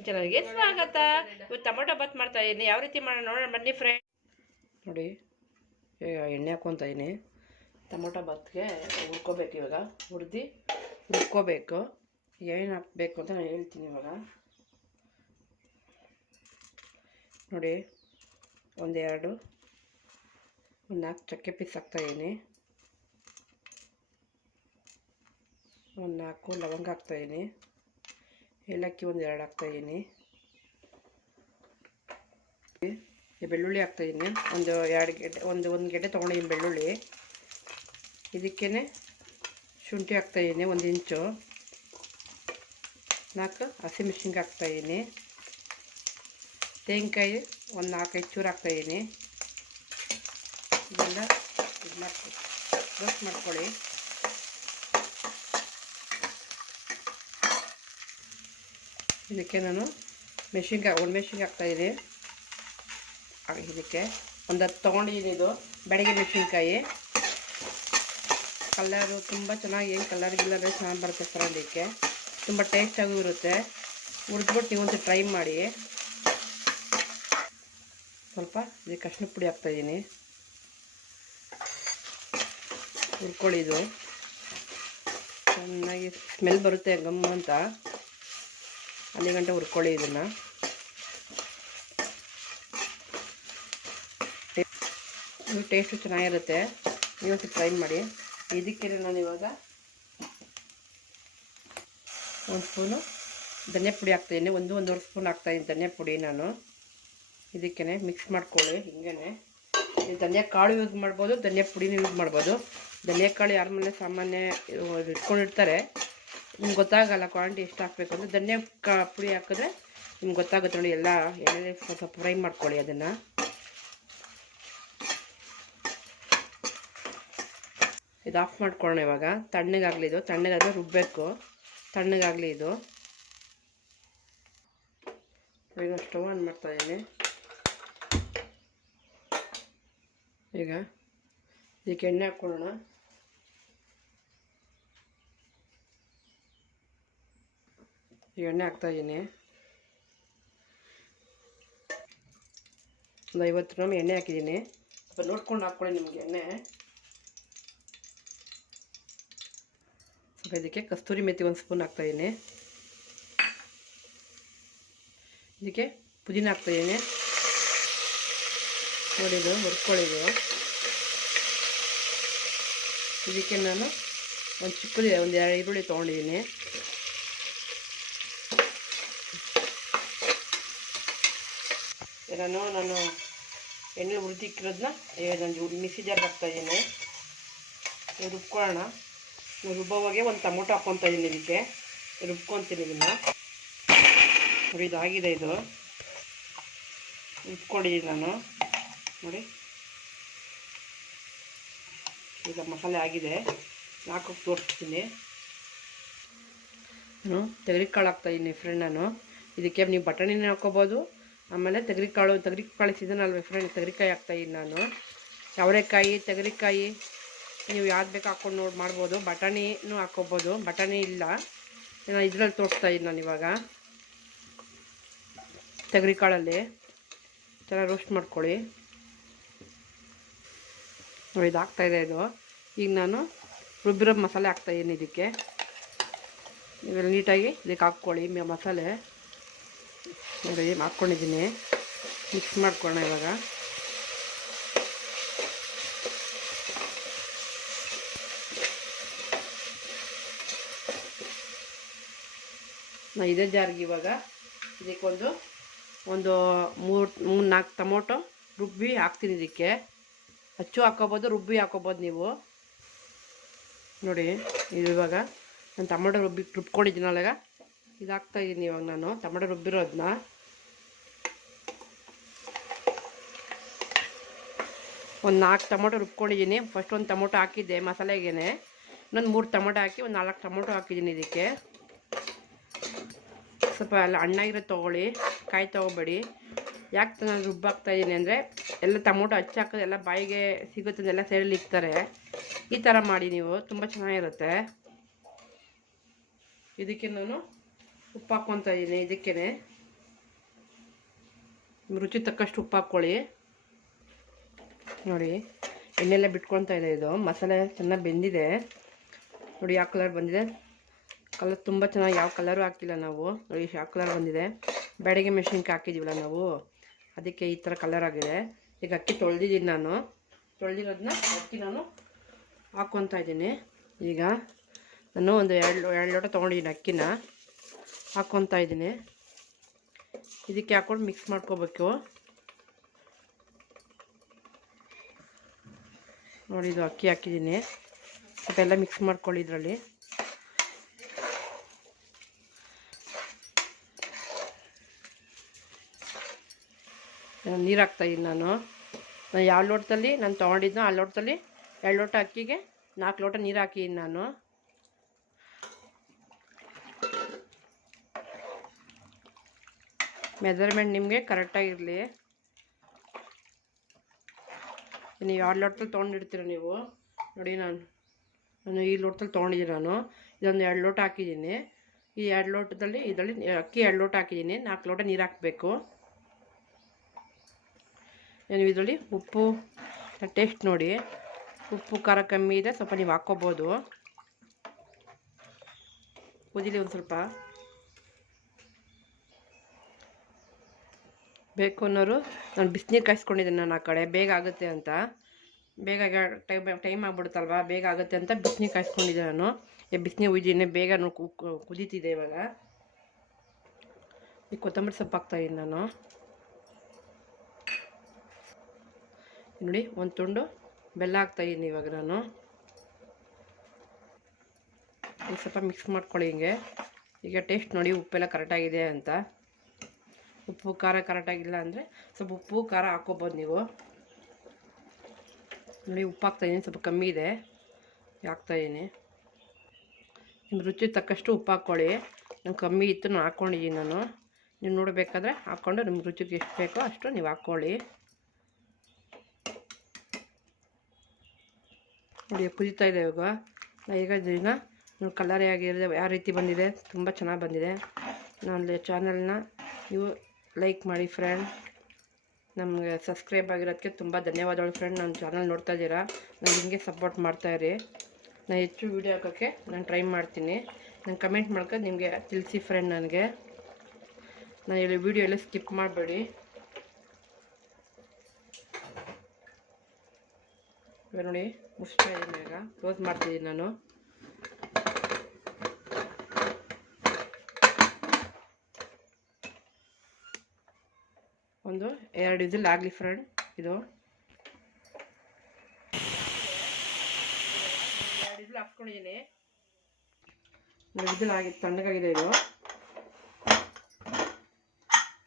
Cooking ಚಾನಲ್ಗೆ ಸ್ವಾಗತ. ಇವತ್ತು ಟೊಮೊಟೊ ಬಾತ್ ಮಾಡ್ತಾ ಇದ್ದೀನಿ ಯಾವ ರೀತಿ ಮಾಡೋಣ ನೋಡೋಣ. ಬನ್ನಿ ಫ್ರೆಂಡ್ ನೋಡಿ ಎಣ್ಣೆ ಹಾಕ್ಕೊತಾ ಇದ್ದೀನಿ ಟೊಮೊಟೊ ಬಾತ್ಗೆ ಹುರ್ಕೋಬೇಕು ಇವಾಗ. ಹುರ್ದು ಹುರ್ಕೋಬೇಕು. ಏನು ಹಾಕ್ಬೇಕು ಅಂತ ನಾನು ಹೇಳ್ತೀನಿ ಇವಾಗ. ನೋಡಿ, ಒಂದೆರಡು, ಒಂದು ನಾಲ್ಕು ಚಕ್ಕೆ ಪೀಸ್ ಹಾಕ್ತಾಯಿದ್ದೀನಿ ಒಂದು ನಾಲ್ಕು ಲವಂಗ ಹಾಕ್ತಾಯಿದ್ದೀನಿ ಏಲಕ್ಕಿ ಒಂದು ಎರಡು ಹಾಕ್ತಾಯಿದ್ದೀನಿ ಬೆಳ್ಳುಳ್ಳಿ ಹಾಕ್ತಾಯಿದ್ದೀನಿ ಒಂದು ಎರಡು ಗೆಡ್ಡೆ, ಒಂದು ಒಂದು ಗೆಡ್ಡೆ ತೊಗೊಂಡಿದ್ದೀನಿ ಬೆಳ್ಳುಳ್ಳಿ. ಇದಕ್ಕೇ ಶುಂಠಿ ಹಾಕ್ತಾಯಿದ್ದೀನಿ ಒಂದು ಇಂಚು. ನಾಲ್ಕು ಹಸಿಮೆಣ್ಸಿನ್ಕಾಯಿ ಹಾಕ್ತಾಯಿದ್ದೀನಿ ತೆಂಗಿನಕಾಯಿ ಒಂದು ನಾಲ್ಕೈದು ಚೂರು ಹಾಕ್ತಾಯಿದ್ದೀನಿ ಇದೆಲ್ಲ ಇದು ಮಾಡ್ಕೊ ರೋಸ್ಟ್ ಮಾಡ್ಕೊಳ್ಳಿ. ಇದಕ್ಕೆ ನಾನು ಮೆಷಿನ್ಗೆ ಒಂದು ಮೆಷಿನ್ಗೆ ಹಾಕ್ತಾಯಿದ್ದೀನಿ ಇದಕ್ಕೆ ಒಂದು ಹತ್ತು ತೊಗೊಂಡಿದ್ದೀನಿ ಇದು. ಬೆಳಗ್ಗೆ ಮೆಣಸಿನ್ಕಾಯಿ ಕಲ್ಲರು ತುಂಬ ಚೆನ್ನಾಗಿ ಏನು ಕಲರ್ ಗಿಲ್ಲರ್ ಚೆನ್ನಾಗಿ ಬರುತ್ತೆ ಸರ್ ಅದಕ್ಕೆ. ತುಂಬ ಟೇಸ್ಟಾಗೂ ಇರುತ್ತೆ. ಹುರಿದ್ಬಿಟ್ಟು ಒಂದು ಟ್ರೈ ಮಾಡಿ. ಸ್ವಲ್ಪ ಇದಕ್ಕೆ ಅರ್ಶಿನ ಪುಡಿ ಹಾಕ್ತಾಯಿದ್ದೀನಿ ಹುರ್ಕೊಳ್ಳಿ ಇದು. ಚೆನ್ನಾಗಿ ಸ್ಮೆಲ್ ಬರುತ್ತೆ ಗಮ್ ಅಂತ. ಅಲ್ಲಿ ಗಂಟೆ ಹುರ್ಕೊಳ್ಳಿ ಇದನ್ನು. ಇದು ಟೇಸ್ಟು ಚೆನ್ನಾಗಿರುತ್ತೆ. ಇವತ್ತು ಟ್ರೈ ಮಾಡಿ. ಇದಕ್ಕೆ ನಾನು ಇವಾಗ ಒಂದು ಸ್ಪೂನು ಧನಿಯಾ ಪುಡಿ ಹಾಕ್ತಾಯಿದ್ದೀನಿ ಒಂದು, ಒಂದೂವರೆ ಸ್ಪೂನ್ ಹಾಕ್ತಾಯಿದ್ದೀನಿ ಧನಿಯಾ ಪುಡಿ ನಾನು. ಇದಕ್ಕೇ ಮಿಕ್ಸ್ ಮಾಡ್ಕೊಳ್ಳಿ ಹಿಂಗೇ ನೀವು ಧನಿಯಾ ಕಾಳು ಯೂಸ್ ಮಾಡ್ಬೋದು, ಧನಿಯಾ ಪುಡಿನೂ ಯೂಸ್ ಮಾಡ್ಬೋದು. ಧನಿಯಾ ಕಾಳು ಯಾರ ಮನೆ ಸಾಮಾನ್ಯ ಇಟ್ಕೊಂಡಿರ್ತಾರೆ ನಿಮ್ಗೆ ಗೊತ್ತಾಗಲ್ಲ ಕ್ವಾಂಟಿಟಿ ಎಷ್ಟು ಹಾಕಬೇಕು ಅಂದರೆ ಧನ್ಯ ಕಾ ಪುಡಿ ಹಾಕಿದ್ರೆ ನಿಮ್ಗೆ ಗೊತ್ತಾಗುತ್ತೆ ನೋಡಿ ಎಲ್ಲ ಎಣ್ಣೆ ಸ್ವಲ್ಪ ಫ್ರೈ ಮಾಡ್ಕೊಳ್ಳಿ ಅದನ್ನು. ಇದು ಆಫ್ ಮಾಡ್ಕೊಳ್ಳೋಣ ಇವಾಗ. ತಣ್ಣಗಾಗಲಿ ಇದು. ತಣ್ಣಗಾದರೆ ರುಬ್ಬಬೇಕು ತಣ್ಣಗಾಗಲಿ ಇದು. ಈಗ ಸ್ಟವ್ ಆನ್ ಮಾಡ್ತಾಯಿದ್ದೀನಿ ಈಗ ಇದಕ್ಕೆ ಎಣ್ಣೆ ಹಾಕ್ಕೊಳ್ಳೋಣ. ಎಣ್ಣೆ ಹಾಕ್ತಾಯಿದ್ದೀನಿ ಒಂದು ಐವತ್ತು ಗ್ರಾಮ್ ಎಣ್ಣೆ ಹಾಕಿದ್ದೀನಿ ಸ್ವಲ್ಪ ನೋಡ್ಕೊಂಡು ಹಾಕ್ಕೊಳ್ಳಿ ನಿಮಗೆ ಎಣ್ಣೆ. ಸ್ವಲ್ಪ ಇದಕ್ಕೆ ಕಸ್ತೂರಿ ಮೆಥಿ ಒಂದು ಸ್ಪೂನ್ ಹಾಕ್ತಾಯಿದ್ದೀನಿ ಇದಕ್ಕೆ ಪುದೀನ ಹಾಕ್ತಾಯಿದ್ದೀನಿ ನೋಡಿದು ಹುರ್ಕೊಳ್ಳಿದ್ದು ಇದಕ್ಕೆ ನಾನು ಒಂದು ಚಿಕ್ಕದು, ಒಂದು ಎರಡು ಈರುಳ್ಳಿ ತೊಗೊಂಡಿದ್ದೀನಿ ನಾನು ನಾನು ಎಣ್ಣೆ ಹುರಿದಿಕ್ಕಿರೋದನ್ನ ನಾನು ಮಿಕ್ಸಿ ಜಾರ್ಗೆ ಹಾಕ್ತಾಯಿದ್ದೀನಿ ರುಬ್ಕೊಳ್ಳೋಣ. ರುಬ್ಬೋವಾಗೆ ಒಂದು ಟೊಮೊಟೊ ಹಾಕ್ಕೊತಾ ಇದ್ದೀನಿ ಇದಕ್ಕೆ. ರುಬ್ಕೊತೀನಿ ಇದನ್ನು. ನೋಡಿ, ಇದಾಗಿದೆ ಇದು. ರುಬ್ಕೊಂಡಿದ್ದೀನಿ ನಾನು. ನೋಡಿ. ಈಗ ಮಸಾಲೆ ಆಗಿದೆ. ನಾಲ್ಕು ತೋರಿಸ್ತೀನಿ. ನಾನು ತೆಗರಿಕಾಳು ಹಾಕ್ತಾಯಿದ್ದೀನಿ ಫ್ರೆಂಡ್ ನಾನು. ಇದಕ್ಕೆ ನೀವು ಬಟಾಣಿನೇ ಹಾಕ್ಕೋಬೋದು ಆಮೇಲೆ ತೆಗರಿಕಾಳು ತೆಗರಿಕಾಳು ಸೀಸನ್ ಫ್ರೆಂಡ್ ತೆಗರಿಕಾಯಿ ಹಾಕ್ತಾಯಿದ್ದೀನಿ ನಾನು. ಅವರೆಕಾಯಿ, ತೆಗರಿಕಾಯಿ, ನೀವು ಯಾವ್ದು ಬೇಕು ಹಾಕ್ಕೊಂಡು ನೋಡಿ ಮಾಡ್ಬೋದು. ಬಟಾಣಿನೂ ಹಾಕ್ಕೊಬೋದು. ಬಟಾಣಿ ಇಲ್ಲ. ನಾನು ಇದರಲ್ಲಿ ತೋರಿಸ್ತಾ ಇದ್ದೀನಿ ನಾನು ಇವಾಗ. ತೆಗರಿಕಾಳಲ್ಲಿ. ಚೆನ್ನಾಗಿ ರೋಸ್ಟ್ ಮಾಡ್ಕೊಳ್ಳಿ. ಇದು ಹಾಕ್ತಾಯಿದೆ ಇದು ಈಗ ನಾನು ರುಬ್ಬಿರೋ ಮಸಾಲೆ ಹಾಕ್ತಾಯಿದ್ದೀನಿ ಇದಕ್ಕೆ. ಇವೆಲ್ಲ ನೀಟಾಗಿ ಇದಕ್ಕೆ ಹಾಕ್ಕೊಳ್ಳಿ ಮಸಾಲೆ. ನೋಡಿ ಹಾಕ್ಕೊಂಡಿದ್ದೀನಿ ಮಿಕ್ಸ್ ಮಾಡ್ಕೊಳ್ಳೋಣ ಇವಾಗ. ನಾ ಇದೇ ಜಾರಿಗೆ ಇವಾಗ ಇದಕ್ಕೊಂದು ಒಂದು ಮೂರು ಮೂರು ನಾಲ್ಕು ಟೊಮೊಟೊ ರುಬ್ಬಿ ಹಾಕ್ತೀನಿ ಇದಕ್ಕೆ. ಅಚ್ಚು ಹಾಕೋಬೋದು, ರುಬ್ಬಿ ಹಾಕೋಬೋದು ನೀವು. ನೋಡಿ, ಇದು ಇವಾಗ ನಾನು ಟೊಮೊಟೊ ರುಬ್ಬಿ, ರುಬ್ಕೊಂಡಿದ್ದೀನಲ್ಲ ಈಗ. ಇದು ಹಾಕ್ತಾಯಿದ್ದೀನಿ ಇವಾಗ ನಾನು. ಟೊಮೆಟೊ ರುಬ್ಬಿರೋದನ್ನ ಒಂದು ನಾಲ್ಕು ಟೊಮೊಟೊ ರುಬ್ಕೊಂಡಿದ್ದೀನಿ ಫಸ್ಟ್ ಒಂದು ಟೊಮೊಟೊ ಹಾಕಿದ್ದೆ ಮಸಾಲೆಗೆ ಇನ್ನೊಂದು ಮೂರು ಟೊಮೊಟೊ ಹಾಕಿ ಒಂದು ನಾಲ್ಕು ಟೊಮೊಟೊ ಹಾಕಿದ್ದೀನಿ ಇದಕ್ಕೆ. ಸ್ವಲ್ಪ ಎಲ್ಲ ಹಣ್ಣಾಗಿರೋ ತೊಗೊಳ್ಳಿ. ಕಾಯಿ ತೊಗೊಬೇಡಿ. ಯಾಕೆ ನಾನು ರುಬ್ಬಾಕ್ತಾ ಇದ್ದೀನಿ ಅಂದರೆ ಎಲ್ಲ ಟೊಮೊಟೊ ಹಚ್ಚಿ ಹಾಕೋದು ಎಲ್ಲ ಬಾಯಿಗೆ ಸಿಗುತ್ತೆ ಎಲ್ಲ ಸೈಡಲ್ಲಿ ಇಕ್ತಾರೆ. ಈ ಥರ ಮಾಡಿ ನೀವು. ತುಂಬ ಚೆನ್ನಾಗಿರುತ್ತೆ. ಇದಕ್ಕೆ ನಾನು ಉಪ್ಪು ಹಾಕ್ಕೊತಾ ಇದ್ದೀನಿ ಇದಕ್ಕೇ ನಿಮ್ಗೆ ರುಚಿ ತಕ್ಕಷ್ಟು ಉಪ್ಪು ಹಾಕ್ಕೊಳ್ಳಿ ನೋಡಿ ಎಣ್ಣೆಲ್ಲ ಬಿಟ್ಕೊಳ್ತಾ ಇದೆ ಇದು. ಮಸಾಲೆ ಚೆನ್ನಾಗಿ ಬೆಂದಿದೆ. ನೋಡಿ, ಯಾವ ಕಲರ್ ಬಂದಿದೆ? ಕಲರ್ ತುಂಬ ಚೆನ್ನಾಗಿ, ಯಾವ ಕಲರು ಹಾಕಿಲ್ಲ ನಾವು. ನೋಡಿ, ಯಾವ ಕಲರ್ ಬಂದಿದೆ? ಬೆಳಗ್ಗೆ ಮೆಷಿನ್ಗೆ ಹಾಕಿದ್ದೀವಲ್ಲ ನಾವು. ಅದಕ್ಕೆ ಈ ಥರ ಕಲರ್ ಆಗಿದೆ. ಈಗ ಅಕ್ಕಿ ತೊಳೆದಿದ್ದೀನಿ ನಾನು. ತೊಳೆದಿರೋದನ್ನ ಅಕ್ಕಿ ನಾನು ಹಾಕ್ಕೊತಾ ಇದ್ದೀನಿ. ಈಗ ನಾನು ಒಂದು ಎರಡು ಎರಡು ಲೋಟ ತೊಗೊಂಡಿದ್ದೀನಿ ಅಕ್ಕಿನ. ಹಾಕ್ಕೊತಾ ಇದ್ದೀನಿ. ಇದಕ್ಕೆ ಹಾಕ್ಕೊಂಡು ಮಿಕ್ಸ್ ಮಾಡ್ಕೋಬೇಕು ನೋಡಿ, ಇದು ಅಕ್ಕಿ ಹಾಕಿದ್ದೀನಿ. ಅದೆಲ್ಲ ಮಿಕ್ಸ್ ಮಾಡ್ಕೊಳ್ಳಿ ಇದರಲ್ಲಿ. ನೀರು ಹಾಕ್ತಾಯಿದ್ದೀನಿ ನಾನು. ನಾನು ಯಾವ ಲೋಟದಲ್ಲಿ, ನಾನು ತೊಗೊಂಡಿದ್ನೋ ಆ ಲೋಟದಲ್ಲಿ ಎರಡು ಲೋಟ ಅಕ್ಕಿಗೆ ನಾಲ್ಕು ಲೋಟ ನೀರು ಹಾಕಿದ್ದೀನಿ ನಾನು. ಮೆಜರ್ಮೆಂಟ್ ನಿಮಗೆ ಕರೆಕ್ಟಾಗಿರಲಿ ನೀವು ಯಾವ ಲೋಟದಲ್ಲಿ ತೊಗೊಂಡಿರ್ತೀರ ನೀವು. ನೋಡಿ ನಾನು ನಾನು ಈ ಲೋಟದಲ್ಲಿ ತೊಗೊಂಡಿದ್ದೀನಿ ನಾನು. ಇದೊಂದು ಎರಡು ಲೋಟ ಹಾಕಿದ್ದೀನಿ. ಈ ಎರಡು ಲೋಟದಲ್ಲಿ ಇದರಲ್ಲಿ ಅಕ್ಕಿ ಎರಡು ಲೋಟ ಹಾಕಿದ್ದೀನಿ. ನಾಲ್ಕು ಲೋಟ ನೀರು ಹಾಕಬೇಕು. ನೀವು ಇದರಲ್ಲಿ ಉಪ್ಪು ಟೇಸ್ಟ್ ನೋಡಿ. ಉಪ್ಪು, ಖಾರ ಕಮ್ಮಿ ಇದೆ. ಸ್ವಲ್ಪ ನೀವು ಹಾಕ್ಕೋಬೋದು. ಕುದಿಲಿ ಒಂದು ಸ್ವಲ್ಪ. ಬೇಕು ಅನ್ನೋರು ನಾನು ಬಿಸಿನೀರು ಕಾಯಿಸ್ಕೊಂಡಿದ್ದೀನಿ ನಾನು ಆ ಕಡೆ. ಬೇಗ ಆಗುತ್ತೆ ಅಂತ. ಬೇಗ ಟೈಮ್ ಟೈಮ್ ಆಗ್ಬಿಡುತ್ತಲ್ವ? ಬೇಗ ಆಗುತ್ತೆ ಅಂತ ಬಿಸಿನೀರು ಕಾಯಿಸ್ಕೊಂಡಿದ್ದೆ ನಾನು. ಬಿಸಿನೀರು ಉಯ್ದಿನಿ ಬೇಗ ಕುದೀತಿದೆ ಇವಾಗ. ಈ ಕೊತ್ತಂಬರಿ ಸೊಪ್ಪು ಹಾಕ್ತಾಯಿದ್ದೀನಿ ನಾನು. ನೋಡಿ, ಒಂದು ತುಂಡು ಬೆಲ್ಲ ಹಾಕ್ತಾಯಿದ್ದೀನಿ ಇವಾಗ ನಾನು. ಸ್ವಲ್ಪ ಮಿಕ್ಸ್ ಮಾಡ್ಕೊಳ್ಳಿ ಹಿಂಗೆ. ಈಗ ಟೇಸ್ಟ್ ನೋಡಿ ಉಪ್ಪೆಲ್ಲ ಕರೆಕ್ಟಾಗಿದೆ ಅಂತ. ಉಪ್ಪು, ಖಾರ ಕರೆಕ್ಟಾಗಿಲ್ಲ ಅಂದರೆ ಸ್ವಲ್ಪ ಉಪ್ಪು, ಖಾರ ಹಾಕ್ಕೋಬೋದು ನೀವು. ನೋಡಿ, ಉಪ್ಪು ಹಾಕ್ತಾಯಿದ್ದೀನಿ ಸ್ವಲ್ಪ ಕಮ್ಮಿ ಇದೆ. ಹಾಕ್ತಾಯಿದ್ದೀನಿ ನಿಮ್ಮ ರುಚಿ ತಕ್ಕಷ್ಟು ಉಪ್ಪು ಹಾಕ್ಕೊಳ್ಳಿ. ನಂಗೆ ಕಮ್ಮಿ ಇತ್ತು, ನಾನು ಹಾಕ್ಕೊಂಡಿದ್ದೀನಿ ನಾನು. ನೀವು ನೋಡಬೇಕಾದ್ರೆ ಹಾಕ್ಕೊಂಡು ನಿಮ್ಮ ರುಚಿಗೆ ಎಷ್ಟು ಬೇಕೋ ಅಷ್ಟು ನೀವು ಹಾಕ್ಕೊಳ್ಳಿ. ನೋಡಿ ಕುದೀತಾ ಇದೆ ಇವಾಗ. ಈಗ ನೋಡಿ ಕಲರೇ ಆಗಿರೋದು ಯಾವ ರೀತಿ ಬಂದಿದೆ, ತುಂಬ ಚೆನ್ನಾಗಿ ಬಂದಿದೆ. ನಾನು ಚಾನಲ್ನ ನೀವು ಲೈಕ್ ಮಾಡಿ ಫ್ರೆಂಡ್ ನಮಗೆ ಸಬ್ಸ್ಕ್ರೈಬ್ ಆಗಿರೋದಕ್ಕೆ ತುಂಬ ಧನ್ಯವಾದಗಳು ಫ್ರೆಂಡ್ ನನ್ನ ಚಾನಲ್ ನೋಡ್ತಾ ಇದ್ದೀರಾ? ನಾನು ಹಿಂಗೆ ಸಪೋರ್ಟ್ ಮಾಡ್ತಾಯಿರಿ ನಾನು ಹೆಚ್ಚು ವೀಡಿಯೋ ಹಾಕೋಕ್ಕೆ ನಾನು ಟ್ರೈ ಮಾಡ್ತೀನಿ. ನಾನು ಕಮೆಂಟ್ ಮಾಡ್ಕೊಂಡು ನಿಮಗೆ ತಿಳಿಸಿ ಫ್ರೆಂಡ್ ನನಗೆ. ನಾನು ಹೇಳಿ ವೀಡಿಯೋ ಎಲ್ಲ ಸ್ಕಿಪ್ ಮಾಡಬೇಡಿ. ನೋಡಿ ಇದ್ದೀನಿ ಈಗ. ಕ್ಲೋಸ್ ಮಾಡ್ತಿದ್ದೀನಿ ನಾನು. ಒಂದು ಎರಡು ವಿಸಿಲ್ ಆಗಲಿ ಫ್ರೆಂಡ್ ಇದು. ಎರಡು ವಿಸಿಲ್ ಹಾಕ್ಕೊಂಡಿದ್ದೀನಿ ವಿಸಿಲ್ ಆಗಿ ತಣ್ಣಗಾಗಿದೆ ಇದು.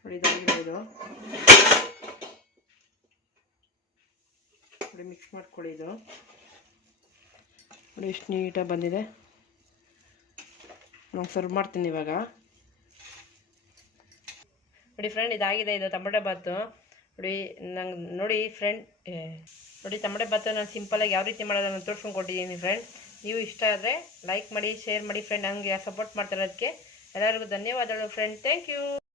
ನೋಡಿ, ಇದಾಗಿದೆ ಇದು. ನೋಡಿ ಮಿಕ್ಸ್ ಮಾಡ್ಕೊಳ್ಳಿ ಇದು. ನೋಡಿ, ಎಷ್ಟು ನೀಟಾಗಿ ಬಂದಿದೆ. ನಾನು ಸರ್ವ್ ಮಾಡ್ತೀನಿ ಇವಾಗ. ನೋಡಿ ಫ್ರೆಂಡ್ ಇದಾಗಿದೆ ಇದು ಟೊಮಟೊ ಬಾತು. ನೋಡಿ, ನಂಗೆ ನೋಡಿ ಫ್ರೆಂಡ್ ನೋಡಿ ಟೊಮಟೊ ಬಾತು ನಾನು ಸಿಂಪಲಾಗಿ ಯಾವ ರೀತಿ ಮಾಡೋದನ್ನು ತೋರಿಸ್ಕೊಂಡು ಕೊಟ್ಟಿದ್ದೀನಿ ಫ್ರೆಂಡ್ ನೀವು ಇಷ್ಟ ಆದರೆ ಲೈಕ್ ಮಾಡಿ ಶೇರ್ ಮಾಡಿ ಫ್ರೆಂಡ್ ಹಂಗೆ ಸಪೋರ್ಟ್ ಮಾಡ್ತಿರೋದಕ್ಕೆ ಎಲ್ಲರಿಗೂ ಧನ್ಯವಾದಗಳು ಫ್ರೆಂಡ್ ಥ್ಯಾಂಕ್ ಯು